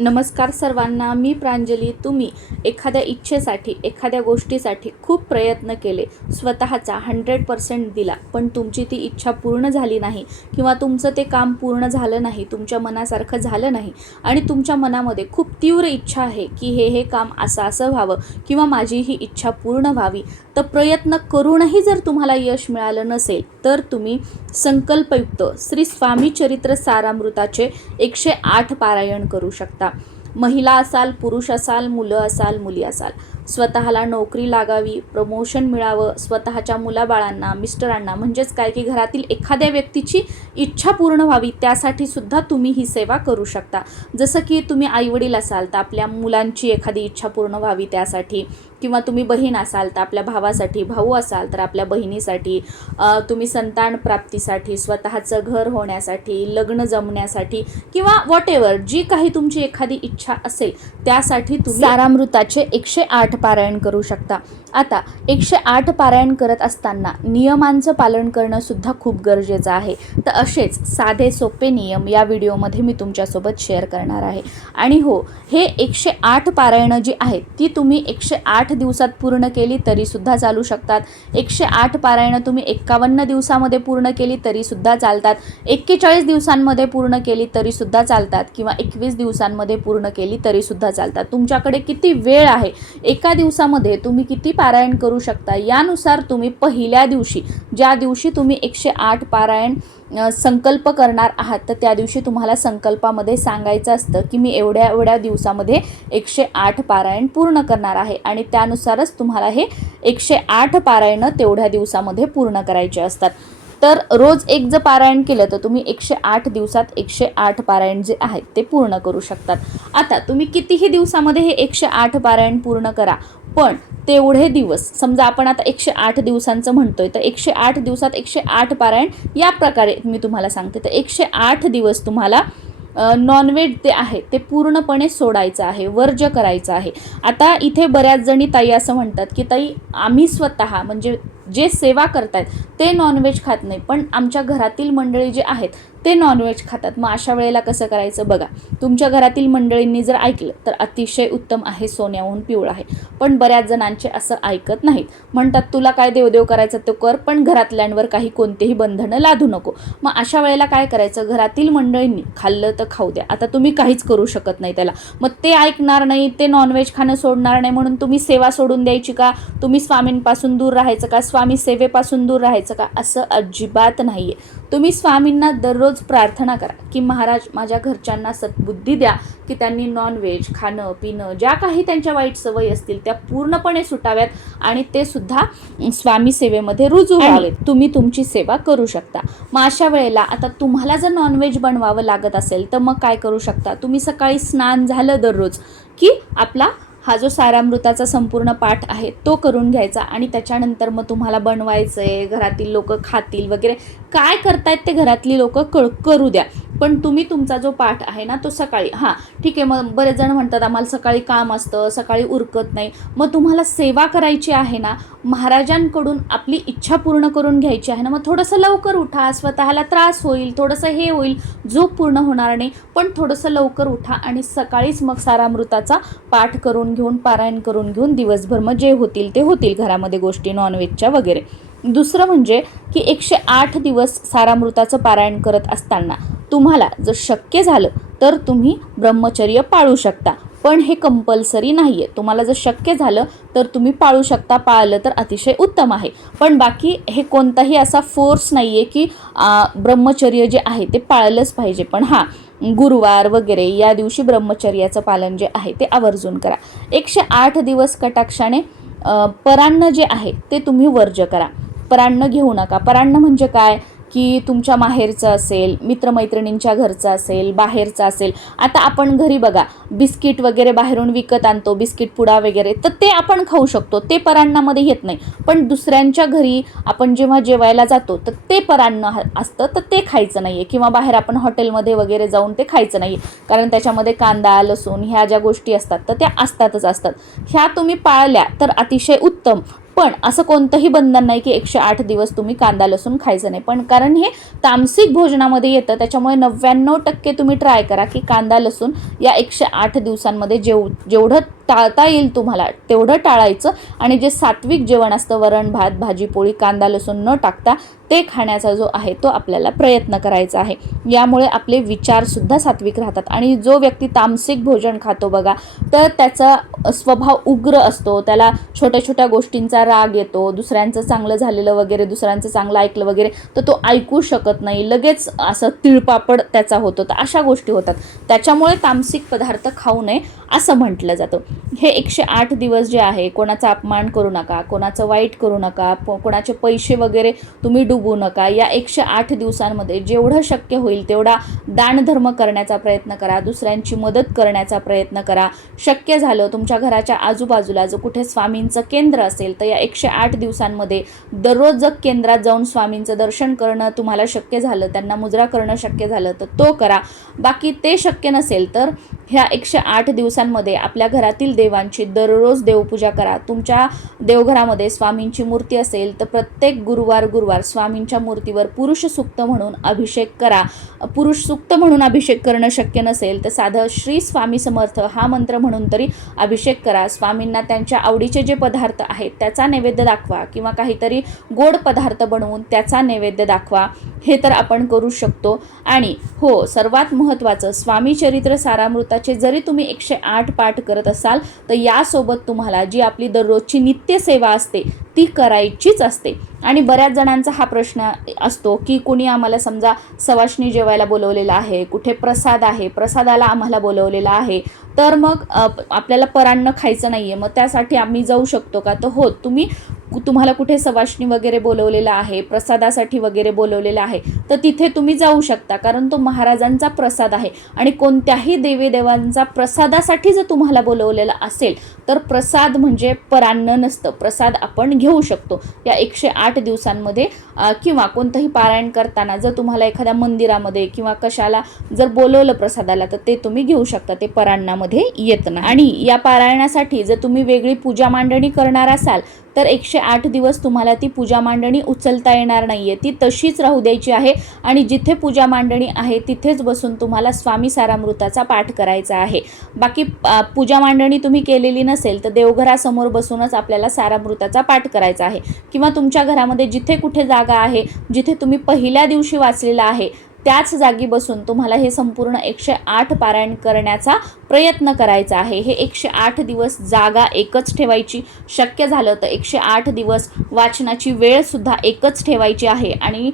नमस्कार सर्वांना मी प्रांजली. तुम्ही एखाद्या इच्छेसाठी एखाद्या गोष्टीसाठी खूप प्रयत्न केले. स्वतःचा हंड्रेड पर्सेंट दिला. पण तुमची ती इच्छा पूर्ण झाली नाही किंवा तुमचं ते काम पूर्ण झालं नाही तुमच्या मनासारखं झालं नाही आणि तुमच्या मनामध्ये खूप तीव्र इच्छा आहे की हे हे काम असं असं व्हावं किंवा माझी ही इच्छा पूर्ण व्हावी तर प्रयत्न करूनही जर तुम्हाला यश मिळालं नसेल तर तुम्ही संकल्पयुक्त श्री स्वामी चरित्र सारामृताचे एकशे आठ पारायण करू शकता. महिला असाल पुरुष असाल मुलं असाल मुली असाल. स्वतःला नोकरी लागावी प्रमोशन मिळावं स्वतःच्या मुलाबाळांना मिस्टरांना म्हणजेच काय की घरातील एखाद्या व्यक्तीची इच्छा पूर्ण व्हावी त्यासाठी सुद्धा तुम्ही ही सेवा करू शकता. जसं की तुम्ही आईवडील असाल तर आपल्या मुलांची एखादी इच्छा पूर्ण व्हावी त्यासाठी. किंवा तुम्ही बहीण असाल तर आपल्या भावासाठी भाऊ असाल तर आपल्या बहिणीसाठी तुम्ही संतान प्राप्तीसाठी स्वतःचं घर होण्यासाठी लग्न जमण्यासाठी किंवा वॉट एव्हर जी काही तुमची एखादी इच्छा असेल त्यासाठी तुम्ही सारामृताचे एकशे आठ पारायण करू शकता. आता एकशे आठ पारायण करत असताना नियमांचं पालन करणं सुद्धा खूप गरजेचं आहे. तर असेच साधे सोपे नियम या व्हिडिओमध्ये मी तुमच्यासोबत शेअर करणार आहे. आणि हो हे एकशे आठ पारायणं जी आहेत ती तुम्ही एकशे आठ आठ दिवसात पूर्ण केली तरीसुद्धा चालू शकतात. एकशे आठ पारायणं तुम्ही एक्कावन्न दिवसामध्ये पूर्ण केली तरीसुद्धा चालतात. एक्केचाळीस दिवसांमध्ये पूर्ण केली तरीसुद्धा चालतात. किंवा एकवीस दिवसांमध्ये पूर्ण केली तरीसुद्धा चालतात. तुमच्याकडे किती वेळ आहे? एका दिवसामध्ये तुम्ही किती पारायण करू शकता? यानुसार तुम्ही पहिल्या दिवशी ज्या दिवशी तुम्ही एकशे आठ पारायण संकल्प करणार आहात तर त्या दिवशी तुम्हाला संकल्पामध्ये सांगायचं असतं की मी एवढ्या एवढ्या दिवसामध्ये एकशे आठ पारायण पूर्ण करणार आहे आणि त्यानुसारच तुम्हाला हे एकशे आठ पारायणं तेवढ्या दिवसामध्ये पूर्ण करायचे असतात. तर रोज एक जर पारायण केलं तर तुम्ही एकशे आठ दिवसात एकशे आठ पारायण जे आहेत ते पूर्ण करू शकतात. आता तुम्ही कितीही दिवसामध्ये हे एकशे आठ पारायण पूर्ण करा पण तेवढे दिवस समजा आपण आता एकशे आठ दिवसांचं म्हणतोय तर एकशे आठ दिवसात एकशे आठ पारायण या प्रकारे मी तुम्हाला सांगते. तर एकशे आठ दिवस तुम्हाला नॉनव्हेज जे आहे ते पूर्णपणे सोडायचं आहे वर्ज करायचं आहे. आता इथे बऱ्याच जणी ताई असं म्हणतात की ताई आम्ही स्वतः म्हणजे जे सेवा करतायत ते नॉनव्हेज खात नाही. पण आमच्या घरातील मंडळी जे आहेत ते नॉनव्हेज खातात. मग अशा वेळेला कसं करायचं? बघा तुमच्या घरातील मंडळींनी जर ऐकलं तर अतिशय उत्तम आहे सोन्याहून पिवळं आहे. पण बऱ्याच जणांचे असं ऐकत नाहीत. म्हणतात तुला काय देवदेव करायचं तो कर पण घरातल्यांवर काही कोणतेही बंधनं लादू नको. मग अशा वेळेला काय करायचं? घरातील मंडळींनी खाल्लं तर खाऊ द्या. आता तुम्ही काहीच करू शकत नाही त्याला. मग ते ऐकणार नाही ते नॉनव्हेज खाणं सोडणार नाही म्हणून तुम्ही सेवा सोडून द्यायची का? तुम्ही स्वामींपासून दूर राहायचं का? स्वामी सेवेपासून दूर राहायचं का? असं अजिबात नाही आहे तुम्ही स्वामींना दररोज प्रार्थना करा की महाराज माझ्या घरच्यांना सद्बुद्धी द्या की त्यांनी नॉनव्हेज खाणं पिणं ज्या काही त्यांच्या वाईट सवयी असतील त्या पूर्णपणे सुटाव्यात आणि ते सुद्धा स्वामी सेवेमध्ये रुजू व्हावेत. तुम्ही तुमची सेवा करू शकता. मग अशा वेळेला आता तुम्हाला जर नॉनव्हेज बनवावं लागत असेल तर मग काय करू शकता? तुम्ही सकाळी स्नान झालं दररोज की आपला हा जो सारामृताचा संपूर्ण पाठ आहे तो करून घ्यायचा आणि त्याच्यानंतर मग तुम्हाला बनवायचं आहे घरातील लोक खातील वगैरे. काय करतायत ते घरातली लोक क करू द्या. पण तुम्ही तुमचा जो पाठ आहे ना तो सकाळी हां ठीक आहे मग बरेच जण म्हणतात आम्हाला सकाळी काम असतं सकाळी उरकत नाही. मग तुम्हाला सेवा करायची आहे ना महाराजांकडून आपली इच्छा पूर्ण करून घ्यायची आहे ना मग थोडंसं लवकर उठा स्वतःला त्रास होईल थोडंसं हे होईल झोप पूर्ण होणार नाही पण थोडंसं लवकर उठा आणि सकाळीच मग सारामृताचा पाठ करून घेऊन पारायण करून घेऊन दिवसभर मग जे होतील ते होतील घरामध्ये गोष्टी नॉनव्हेजच्या वगैरे. दुसरं म्हणजे की एकशे आठ दिवस सारामृताचं पारायण करत असताना तुम्हाला जर शक्य झालं तर तुम्ही ब्रह्मचर्य पाळू शकता. पण हे कंपल्सरी नाही आहे तुम्हाला जर शक्य झालं तर तुम्ही पाळू शकता. पाळलं तर अतिशय उत्तम आहे. पण बाकी हे कोणताही असा फोर्स नाही आहे की ब्रह्मचर्य जे आहे ते पाळलंच पाहिजे. पण हां गुरुवार वगैरे या दिवशी ब्रह्मचर्याचं पालन जे आहे ते आवर्जून करा. एकशे आठ दिवस कटाक्षाने परान्न जे आहे ते तुम्ही वर्ज करा. परान्न घेऊ नका. परान्न म्हणजे काय? की तुमच्या माहेरचं असेल मित्रमैत्रिणींच्या घरचं असेल बाहेरचं असेल आता आपण घरी बघा बिस्किट वगैरे बाहेरून विकत आणतो बिस्किट पुडा वगैरे तर ते आपण खाऊ शकतो ते परान्नामध्ये येत नाही. पण दुसऱ्यांच्या घरी आपण जेव्हा जेवायला जातो तर ते परान्न असतं तर ते खायचं नाही आहे किंवा बाहेर आपण हॉटेलमध्ये वगैरे जाऊन ते खायचं नाही आहे कारण त्याच्यामध्ये कांदा लसूण ह्या ज्या गोष्टी असतात तर त्या असतातच असतात. ह्या तुम्ही पाळल्या तर अतिशय उत्तम. पण असं कोणतंही बंधन नाही की एकशे आठ दिवस तुम्ही कांदा लसूण खायचं नाही. पण कारण हे तामसिक भोजनामध्ये येतं त्याच्यामुळे नव्याण्णव टक्के तुम्ही ट्राय करा की कांदा लसूण या एकशे आठ दिवसांमध्ये जेव जेवढं टाळता येईल तुम्हाला. तेवढं टाळायचं आणि जे सात्विक जेवण असतं वरण भात भाजी पोळी कांदा लसूण न टाकता ते खाण्याचा जो आहे तो आपल्याला प्रयत्न करायचा आहे. यामुळे आपले विचारसुद्धा सात्विक राहतात. आणि जो व्यक्ती तामसिक भोजन खातो बघा तर त्याचा स्वभाव उग्र असतो. त्याला छोट्या छोट्या गोष्टींचा राग येतो. दुसऱ्यांचं चांगलं झालेलं वगैरे दुसऱ्यांचं चांगलं ऐकलं वगैरे तर तो ऐकू शकत नाही. लगेच असं तिळपापड त्याचा होतो. तर अशा गोष्टी होतात. त्याच्यामुळे तामसिक पदार्थ खाऊ नये. असं म्हटलं जातं. हे एकशे आठ दिवस जे आहे कोणाचा अपमान करू नका कोणाचं वाईट करू नका कोणाचे पैसे वगैरे तुम्ही डुबू नका या एकशे आठ दिवसांमध्ये जेवढं शक्य होईल तेवढा दानधर्म करण्याचा प्रयत्न करा दुसऱ्यांची मदत करण्याचा प्रयत्न करा. शक्य झालं तुमच्या घराच्या आजूबाजूला जर कुठे स्वामींचं केंद्र असेल तर या एकशे आठ दिवसांमध्ये दररोज जर केंद्रात जाऊन स्वामींचं दर्शन करणं तुम्हाला शक्य झालं त्यांना मुजरा करणं शक्य झालं तर तो करा. बाकी ते शक्य नसेल तर ह्या एकशे आठ दिवसांमध्ये आपल्या घरातील देवांची दररोज देवपूजा करा. तुमच्या देवघरामध्ये स्वामींची मूर्ती असेल तर प्रत्येक गुरुवार गुरुवार स्वामींच्या मूर्तीवर पुरुष सुक्त म्हणून अभिषेक करा. पुरुष सुक्त म्हणून अभिषेक करणं शक्य नसेल तर साधं श्री स्वामी समर्थ हा मंत्र म्हणून तरी अभिषेक करा. स्वामींना त्यांच्या आवडीचे जे पदार्थ आहेत त्याचा नैवेद्य दाखवा किंवा काहीतरी गोड पदार्थ बनवून त्याचा नैवेद्य दाखवा. हे तर आपण करू शकतो. आणि हो सर्वात महत्त्वाचं स्वामी चरित्र सारामृताचे जरी तुम्ही एकशे आठ पाठ करत असाल तर यासोबत तुम्हाला जी आपली दररोजची नित्यसेवा असते ती करायचीच असते. आणि बऱ्याच जणांचा हा प्रश्न असतो की कुणी आम्हाला समजा सवाशणी जेवायला बोलवलेलं आहे कुठे प्रसाद आहे प्रसादाला आम्हाला बोलवलेलं आहे तर मग आपल्याला परान्न खायचं नाही आहे मग त्यासाठी आम्ही जाऊ शकतो का? तर हो तुम्ही तुम्हाला कुठे सवाशणी वगैरे बोलवलेलं आहे प्रसादासाठी वगैरे बोलवलेलं आहे तर तिथे तुम्ही जाऊ शकता. कारण तो महाराजांचा प्रसाद आहे. आणि कोणत्याही देवीदेवांचा प्रसादासाठी जर तुम्हाला बोलवलेला असेल तर प्रसाद म्हणजे परान्न नसतं. प्रसाद आपण घेऊ शकतो. या एकशे आठ दिवसांमध्ये किंवा कोणतंही पारायण करताना जर तुम्हाला एखाद्या मंदिरामध्ये किंवा कशाला जर बोलवलं प्रसादाला तर ते तुम्ही घेऊ शकता. ते परान्नामध्ये येत नाही. आणि या पारायणासाठी जर तुम्ही वेगळी पूजा मांडणी करणार असाल तर एकशे आठ दिवस तुम्हाला ती पूजा मांडणी उचलता येणार नाही आहे ती तशीच राहू द्यायची आहे आणि जिथे पूजा मांडणी आहे तिथेच बसून तुम्हाला स्वामी सारामृताचा पाठ करायचा आहे. बाकी पूजा मांडणी तुम्ही केलेली नसेल तर देवघरासमोर बसूनच आपल्याला सारामृताचा पाठ करायचा आहे. किंवा तुमच्या घरामध्ये जिथे कुठे जागा आहे जिथे तुम्ही पहिल्या दिवशी वाचलेला आहे त्याच जागी बसून तुम्हाला हे संपूर्ण एकशे आठ पारायण करण्याचा प्रयत्न करायचा आहे. हे एकशे आठ दिवस जागा एकच ठेवायची. शक्य झालं तर एकशे आठ दिवस वाचनाची वेळसुद्धा एकच ठेवायची आहे आणि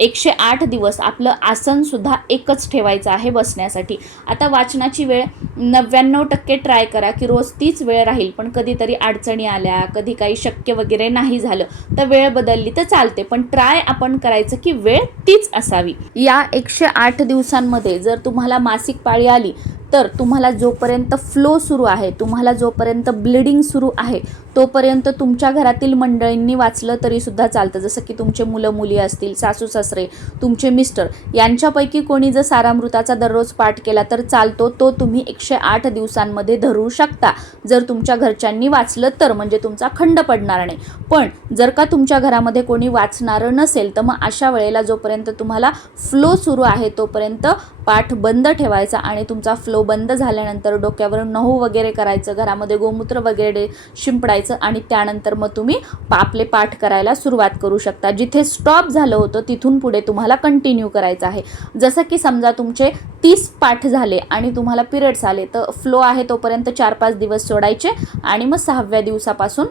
एकशे आठ दिवस आपलं आसनसुद्धा एकच ठेवायचं आहे बसण्यासाठी. आता वाचनाची वेळ नव्याण्णव टक्के ट्राय करा की रोज तीच वेळ राहील. पण कधीतरी अडचणी आल्या कधी काही शक्य वगैरे नाही झालं तर वेळ बदलली तर चालते. पण ट्राय आपण करायचं की वेळ तीच असावी. या एकशे आठ दिवसांमध्ये जर तुम्हाला मासिक पाळी आली तर तुम्हाला जोपर्यंत फ्लो सुरू आहे तुम्हाला जोपर्यंत ब्लिडिंग सुरू आहे तोपर्यंत तुमच्या घरातील मंडळींनी वाचलं तरीसुद्धा चालतं. जसं की तुमचे मुलं मुली असतील सासू सासरे तुमचे मिस्टर यांच्यापैकी कोणी जर सारामृताचा दररोज पाठ केला तर चालतो तो तुम्ही एकशे आठ दिवसांमध्ये धरू शकता. जर तुमच्या घरच्यांनी वाचलं तर म्हणजे तुमचा खंड पडणार नाही. पण जर का तुमच्या घरामध्ये कोणी वाचणारं नसेल तर मग अशा वेळेला जोपर्यंत तुम्हाला फ्लो सुरू आहे तोपर्यंत पाठ बंद ठेवायचा आणि तुमचा फ्लो बंद झाल्यानंतर डोक्यावर नहू वगैरे करायचं घरामध्ये गोमूत्र वगैरे शिंपडायचं आणि त्यानंतर मग तुम्ही आपले पाठ करायला सुरुवात करू शकता. जिथे स्टॉप झालं होतं तिथून पुढे तुम्हाला कंटिन्यू करायचं आहे. जसं की समजा तुमचे तीस पाठ झाले आणि तुम्हाला पिरियड्स आले तर फ्लो आहे तोपर्यंत चार पाच दिवस सोडायचे आणि मग सहाव्या दिवसापासून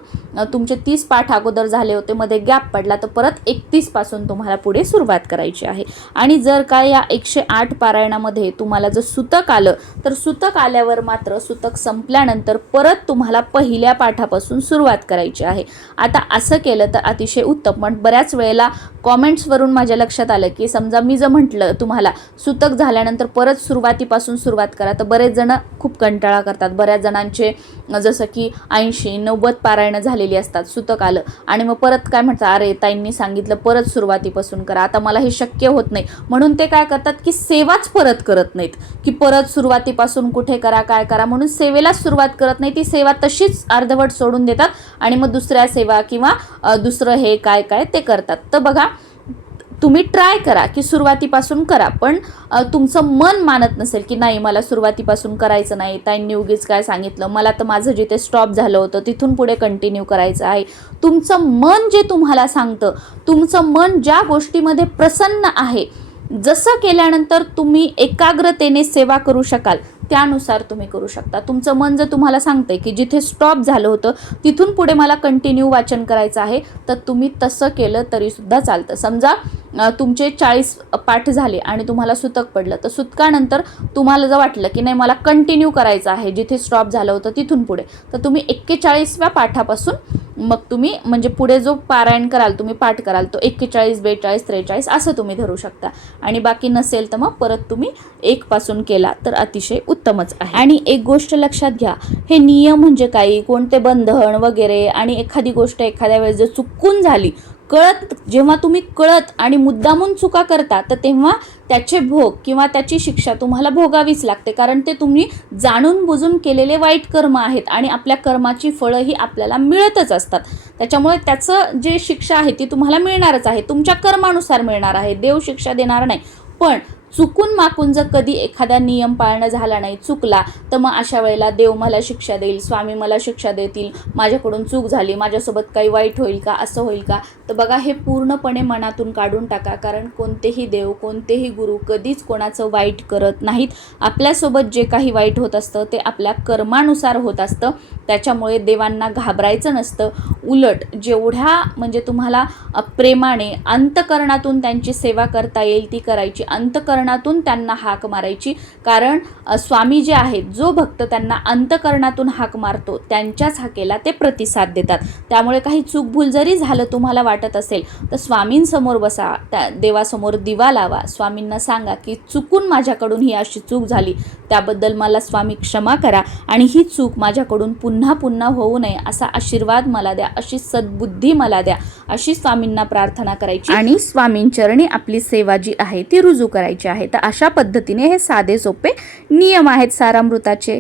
तुमचे तीस पाठ अगोदर झाले होते मध्ये गॅप पडला तर परत एकतीसपासून तुम्हाला पुढे सुरुवात करायची आहे. आणि जर का या एकशे आठ पारायणामध्ये तुम्हाला जर सुतक आलं तर सुतक आल्यावर मात्र सुतक संपल्यानंतर परत तुम्हाला पहिल्या पाठापासून सुरुवात करायची आहे. आता असं केलं तर अतिशय उत्तम. पण बऱ्याच वेळेला कॉमेंट्सवरून माझ्या लक्षात आलं की समजा मी जर म्हटलं तुम्हाला सुतक झाल्यानंतर परत सुरुवातीपासून सुरुवात करा तर बरेच जण खूप कंटाळा करतात. बऱ्याच जणांचे जसं की ऐंशी नव्वद पारायणं झालेली असतात सुतक आलं आणि मग परत काय म्हणतात अरे ताईंनी सांगितलं परत सुरुवातीपासून करा. आता मला हे शक्य होत नाही. म्हणून ते काय करतात की सेवाच परत करत नाहीत. की परत सुरुवातीपासून कुठे करा काय करा म्हणून सेवेलाच सुरुवात करत नाही. ती सेवा तशीच अर्धवट सोडून देतात आणि मग दुसऱ्या सेवा किंवा दुसरं हे काय काय ते करतात. तर बघा तुम्ही ट्राय करा की सुरुवातीपासून करा पण तुमचं मन मानत नसेल की नाही मला सुरुवातीपासून करायचं नाही ताईंनी उगीच काय सांगितलं मला तर माझं जिथे स्टॉप झालं होतं तिथून पुढे कंटिन्यू करायचं आहे. तुमचं मन जे तुम्हाला सांगतं तुमचं मन ज्या गोष्टीमध्ये प्रसन्न आहे जसं केल्यानंतर तुम्ही एकाग्रतेने सेवा करू शकाल त्यानुसार तुम्ही करू शकता. तुमचं मन जर तुम्हाला सांगतंय की जिथे स्टॉप झालं होतं तिथून पुढे मला कंटिन्यू वाचन करायचं आहे तर तुम्ही तसं केलं तरीसुद्धा चालतं. समजा तुमचे चाळीस पाठ झाले आणि तुम्हाला सुतक पडलं. तर सुतकानंतर तुम्हाला जर वाटलं की नाही मला कंटिन्यू करायचं आहे जिथे स्टॉप झालं होतं तिथून पुढे तर तुम्ही एक्केचाळीसव्या पाठापासून मग तुम्ही म्हणजे पुढे जो पारायण कराल तुम्ही पाठ कराल तो एक्केचाळीस बेचाळीस त्रेचाळीस असं तुम्ही धरू शकता. आणि बाकी नसेल तर मग परत तुम्ही एकपासून केला तर अतिशय उत्तमच आहे. आणि एक गोष्ट लक्षात घ्या हे नियम म्हणजे काही कोणते बंधन वगैरे आणि एखादी गोष्ट एखाद्या वेळेस जर चुकून झाली कळत जेव्हा तुम्ही कळत आणि मुद्दामून चुका करता तर तेव्हा त्याचे भोग किंवा त्याची शिक्षा तुम्हाला भोगावीच लागते. कारण ते तुम्ही जाणून बुजून केलेले वाईट कर्म आहेत आणि आपल्या कर्माची फळं ही आपल्याला मिळतच असतात. त्याच्यामुळे त्याचं जे शिक्षा आहे ती तुम्हाला मिळणारच आहे. तुमच्या कर्मानुसार मिळणार आहे. देव शिक्षा देणार नाही. पण चुकून माकून जर कधी एखादा नियम पाळणं झाला नाही चुकला तर मग अशा वेळेला देव मला शिक्षा देईल स्वामी मला शिक्षा देतील माझ्याकडून चूक झाली माझ्यासोबत काही वाईट होईल का असं होईल का? तर बघा हे पूर्णपणे मनातून काढून टाका कारण कोणतेही देव कोणतेही गुरु कधीच कोणाचं वाईट करत नाहीत. आपल्यासोबत जे काही वाईट होत असतं ते आपल्या कर्मानुसार होत असतं. त्याच्यामुळे देवांना घाबरायचं नसतं. उलट जेवढ्या म्हणजे तुम्हाला प्रेमाने अंतकरणातून त्यांची सेवा करता येईल ती करायची. अंतकरणातून त्यांना हाक मारायची. कारण स्वामी जे आहेत जो भक्त त्यांना अंतकरणातून हाक मारतो त्यांच्याच हाकेला ते प्रतिसाद देतात. त्यामुळे काही चूकभूल जरी झालं तुम्हाला वाटत असेल तर स्वामींसमोर बसा त्या देवासमोर दिवा लावा. स्वामींना सांगा की चुकून माझ्याकडून ही अशी चूक झाली. त्याबद्दल मला स्वामी क्षमा करा आणि ही चूक माझ्याकडून पुन्हा पुन्हा होऊ नये असा आशीर्वाद मला द्या अशी सद्बुद्धी मला द्या अशी स्वामींना प्रार्थना करायची. आणि स्वामींचरणी आपली सेवा जी आहे ती रुजू करायची आहे. तर अशा पद्धतीने हे साधे सोपे नियम आहेत सारामृताचे.